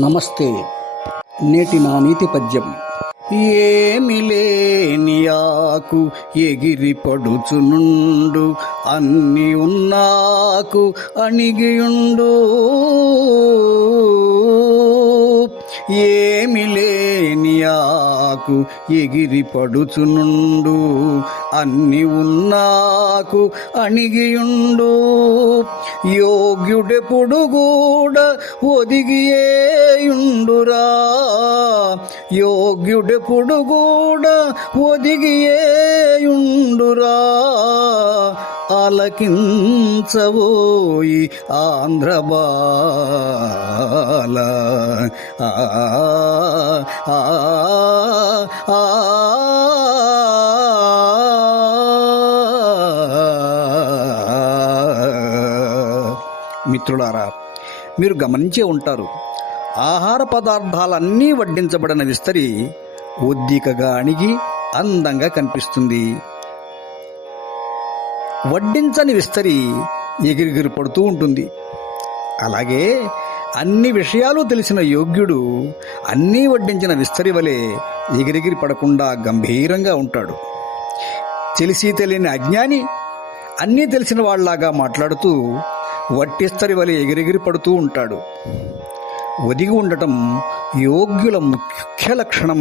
నమస్తే. నేటి నా నీతి పద్యం. ఏమి లేని ఆకు ఎగిరి పడుచునుండు, అన్ని ఉన్నాకు అణిగియుండు. ఏమి లేని ఆకు ఎగిరి పడుచునుండు, అన్ని ఉన్నాకు అణిగియుండు. యోగ్యుడెప్పుడు కూడా ఒదిగియేయుండురా, యోగ్యుడెప్పుడు కూడా ఒదిగియేయుండురా. ఆలకించబోయి ఆంధ్రబాల, మిత్రులారా, మీరు గమనించే ఉంటారు, ఆహార పదార్థాలన్నీ వడ్డించబడిన విస్తరి ఒద్దికగా అణిగి అందంగా కనిపిస్తుంది. వడ్డించని విస్తరి ఎగిరిగిరి పడుతూ ఉంటుంది. అలాగే అన్ని విషయాలు తెలిసిన యోగ్యుడు అన్నీ వడ్డించిన విస్తరి వలె ఎగిరిగిరి పడకుండా గంభీరంగా ఉంటాడు. తెలిసి తెలియని అజ్ఞాని అన్నీ తెలిసిన వాళ్ళలాగా మాట్లాడుతూ వట్టిస్తరి వలె ఎగిరిగిరి పడుతూ ఉంటాడు. ఒదిగి ఉండటం యోగ్యుల ముఖ్య లక్షణం.